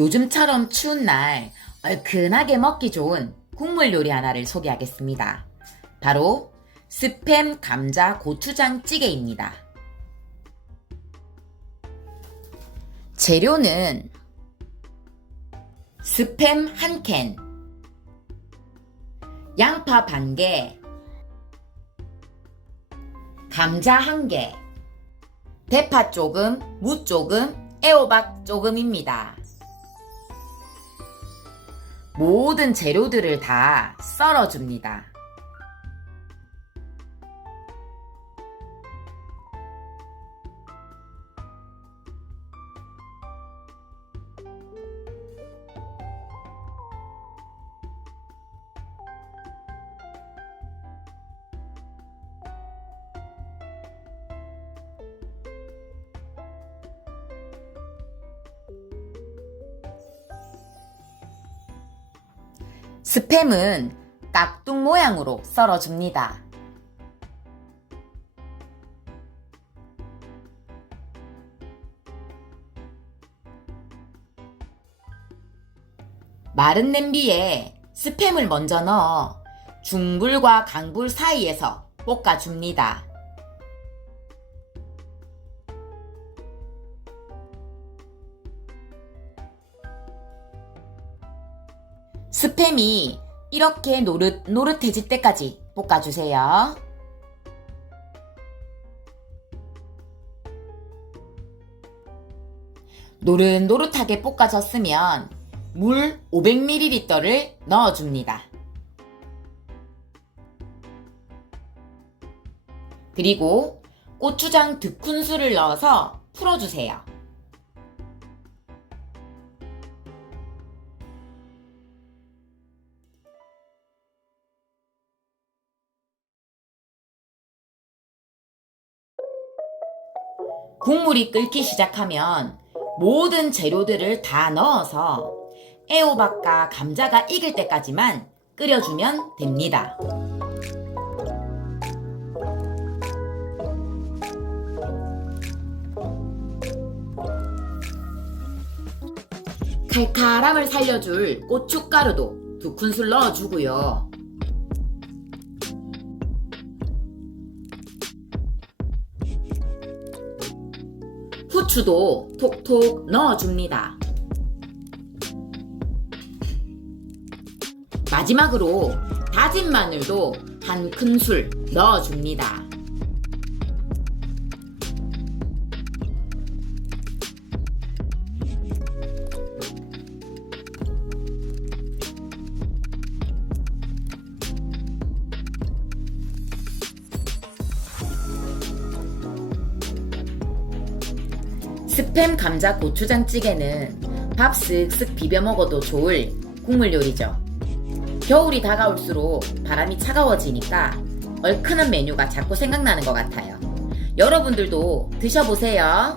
요즘처럼 추운 날 얼큰하게 먹기 좋은 국물 요리 하나를 소개하겠습니다. 바로 스팸 감자 고추장 찌개입니다. 재료는 스팸 한 캔, 양파 반 개, 감자 한 개, 대파 조금, 무 조금, 애호박 조금입니다. 모든 재료들을 다 썰어줍니다. 스팸은 깍둑 모양으로 썰어줍니다. 마른 냄비에 스팸을 먼저 넣어 중불과 강불 사이에서 볶아줍니다. 스팸이 이렇게 노릇, 노릇해질 때까지 볶아주세요. 노릇노릇하게 볶아졌으면 물 500ml를 넣어줍니다. 그리고 고추장 두 큰술을 넣어서 풀어주세요. 국물이 끓기 시작하면 모든 재료들을 다 넣어서 애호박과 감자가 익을 때까지만 끓여주면 됩니다. 칼칼함을 살려줄 고춧가루도 두 큰술 넣어주고요. 후추도 톡톡 넣어줍니다. 마지막으로 다진 마늘도 한 큰술 넣어줍니다. 스팸 감자 고추장 찌개는 밥 쓱쓱 비벼 먹어도 좋을 국물 요리죠. 겨울이 다가올수록 바람이 차가워지니까 얼큰한 메뉴가 자꾸 생각나는 것 같아요. 여러분들도 드셔보세요.